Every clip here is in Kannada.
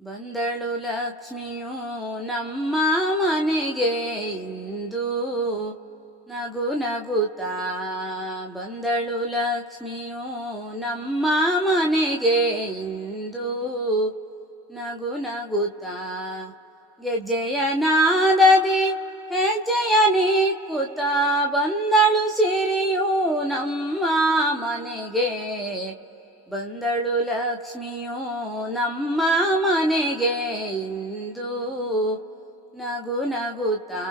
ಬಂದಳು ಲಕ್ಷ್ಮಿಯು ನಮ್ಮ ಮನೆಗೆ ಇಂದು ನಗು ನಗುತ್ತಾ ಬಂದಳು ಲಕ್ಷ್ಮಿಯು ನಮ್ಮ ಮನೆಗೆ ಇಂದು ನಗು ನಗುತ್ತಾ ಗೆಜ್ಜೆಯ ನಾದದಿ ಹೆಜ್ಜೆಯ ನೀಕುತ ಬಂದಳು ಸಿರಿಯು ನಮ್ಮ ಮನೆಗೆ ಬಂದಳು ಲಕ್ಷ್ಮಿಯು ನಮ್ಮ ಮನೆಗೆ ಇಂದು ನಗು ನಗುತ್ತಾ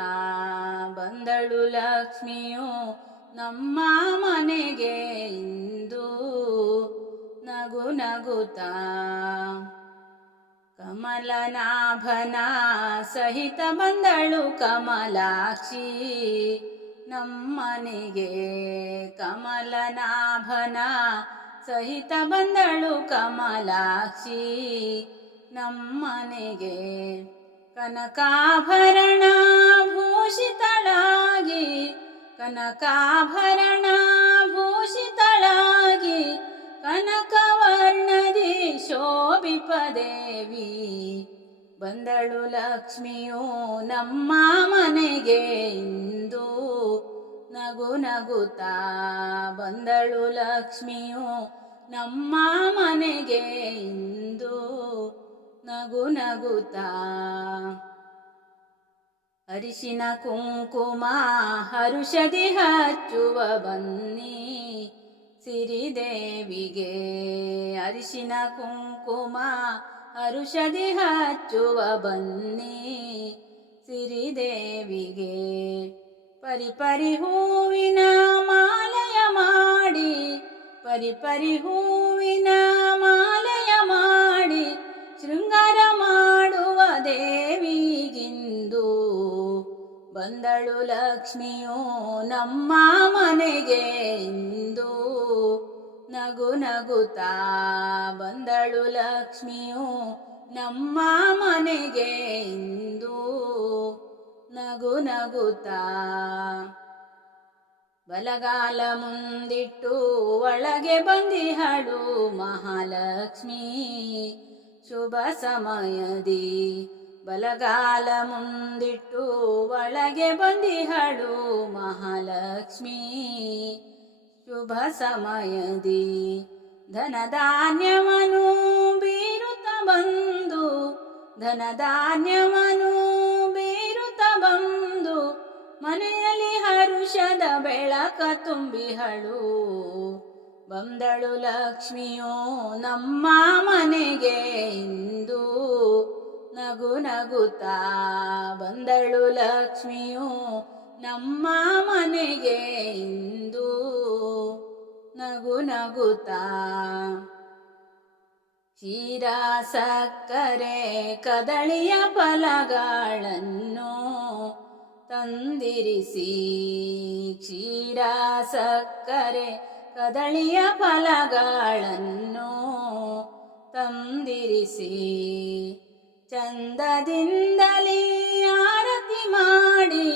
ಬಂದಳು ಲಕ್ಷ್ಮಿಯು ನಮ್ಮ ಮನೆಗೆ ಇಂದು ನಗು ನಗುತ್ತಾ ಕಮಲನಾಭನ ಸಹಿತ ಬಂದಳು ಕಮಲಾಕ್ಷಿ ನಮ್ಮನೆಗೆ ಕಮಲನಾಭನ ಸಹಿತ ಬಂದಳು ಕಮಲಾಕ್ಷಿ. ನಮ್ಮನೆಗೆ ಕನಕಾಭರಣ ಭೂಷಿತಳಾಗಿ ಕನಕಾಭರಣ ಭೂಷಿತಳಾಗಿ ಕನಕವರ್ಣದಿ ಶೋಭಿಪದೇವಿ ಬಂದಳು ಲಕ್ಷ್ಮಿಯು ನಮ್ಮ ಮನೆಗೆ ನಗುತ್ತಾ? ಬಂದಳು ಲಕ್ಷ್ಮಿಯು, ನಮ್ಮ ಮನೆಗೆ ಇಂದು ನಗು ನಗುತ್ತಾ? ಅರಿಶಿನ ಕುಂಕುಮ ಹರುಷದಿ ಹಚ್ಚುವ ಬನ್ನಿ ಸಿರಿದೇವಿಗೆ ಅರಿಶಿನ ಕುಂಕುಮ ಹರುಷದಿ ಹಚ್ಚುವ ಬನ್ನಿ ಸಿರಿದೇವಿಗೆ ಪರಿ ಪರಿ ಹೂವಿನ ಮಾಲೆಯ ಮಾಡಿ, ಪರಿ ಪರಿ ಹೂವಿನ ಮಾಲೆಯ ಮಾಡಿ, ಶೃಂಗಾರ ಮಾಡುವ ದೇವಿಗಿಂದು ಬಂದಳು ಲಕ್ಷ್ಮಿಯು ನಮ್ಮ ಮನೆಗೆ ಇಂದು. ನಗು ನಗುತ್ತಾ ಬಂದಳು ಲಕ್ಷ್ಮಿಯು ನಮ್ಮ ಮನೆಗೆ ಇಂದು. ನಗು ನಗುತ್ತಾ? ಬಲಗಾಲ ಮುಂದಿಟ್ಟು ಒಳಗೆ ಬಂದಿಹಳು ಮಹಾಲಕ್ಷ್ಮಿ. ಶುಭ ಸಮಯದಿ. ಬಲಗಾಲ ಮುಂದಿಟ್ಟು ಒಳಗೆ ಬಂದಿಹಳು ಮಹಾಲಕ್ಷ್ಮಿ. ಶುಭ ಸಮಯದಿ. ಧನಧಾನ್ಯವನು ಬೀರುತ್ತ ಬಂದು ಧನಧಾನ್ಯವನು ಬೆಳಕ ತುಂಬಿಹಳು. ಬಂದಳು ಲಕ್ಷ್ಮಿಯೋ ನಮ್ಮ ಮನೆಗೆ ಇಂದು. ನಗು ನಗುತ್ತಾ ಬಂದಳು ಲಕ್ಷ್ಮಿಯೋ ನಮ್ಮ ಮನೆಗೆ ಇಂದು. ನಗು ನಗುತ್ತಾ ಕ್ಷೀರ ಸಕ್ಕರೆ ಕದಳಿಯ ಫಲಗಳನ್ನು. ತಂದಿರಿಸಿ ಕ್ಷೀರ ಸಕ್ಕರೆ ಕದಳಿಯ ಫಲಗಳನ್ನು ತಂದಿರಿಸಿ ಚಂದದಿಂದಲೇ ಆರತಿ ಮಾಡಿ,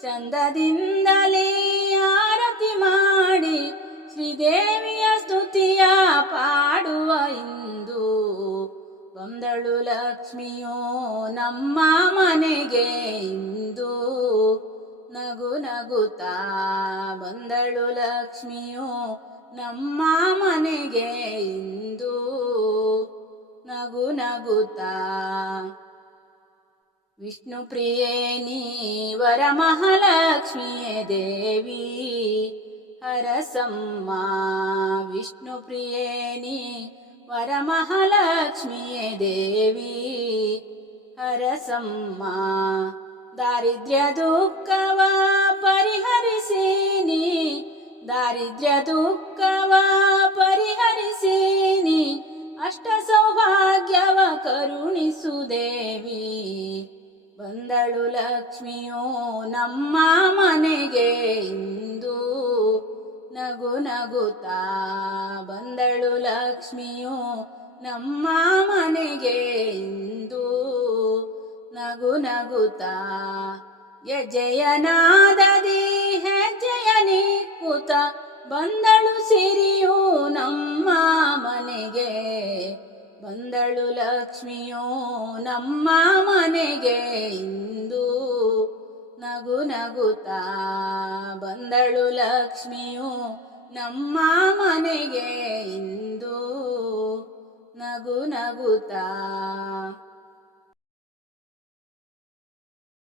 ಚಂದದಿಂದಲೇ ಆರತಿ ಮಾಡಿ ಶ್ರೀದೇವಿಯ ಸ್ತುತಿಯ ಪಾಡುವ ಇಂದು. ಬಂದಳು ಲಕ್ಷ್ಮಿಯೋ ನಮ್ಮ ಮನೆಗೆ ನಗುತ್ತಾ ಬಂದಳು ಲಕ್ಷ್ಮಿಯು ನಮ್ಮ ಮನೆಗೆ ಇಂದು ನಗು ನಗುತ್ತಾ ವಿಷ್ಣು ಪ್ರಿಯೇನಿ ವರಮಹಾಲಕ್ಷ್ಮಿಯೇ ದೇವಿ ಹರಸಮ್ಮ ವಿಷ್ಣು ಪ್ರಿಯೇನಿ ವರಮಹಾಲಕ್ಷ್ಮಿಯೇ ದೇವಿ ಹರಸಮ್ಮ ದಾರಿದ್ರ್ಯ ದುಃಖವ ಪರಿಹರಿಸೀನಿ. ದಾರಿದ್ರ್ಯ ದುಃಖವ ಪರಿಹರಿಸೀನಿ. ಅಷ್ಟ ಸೌಭಾಗ್ಯವ ಕರುಣಿಸು ದೇವಿ ಬಂದಳು ಲಕ್ಷ್ಮಿಯೋ ನಮ್ಮ ಮನೆಗೆ ಇಂದು ನಗು ನಗುತ್ತಾ. ಬಂದಳು ಲಕ್ಷ್ಮಿಯೋ ನಮ್ಮ ಮನೆಗೆ ಇಂದು ನಗು ನಗುತ್ತಾ? ಗೆಜ್ಜೆಯನಾದದಿ ಹೆಜ್ಜೆಯ ನೀಕುತ ಬಂದಳು ಸಿರಿಯು ನಮ್ಮ ಮನೆಗೆ. ಬಂದಳು ಲಕ್ಷ್ಮಿಯೋ ನಮ್ಮ ಮನೆಗೆ, ಇಂದು ನಗು ನಗುತ್ತಾ? ಬಂದಳು ಲಕ್ಷ್ಮಿಯು ನಮ್ಮ ಮನೆಗೆ, ಇಂದು ನಗು ನಗುತ್ತಾ?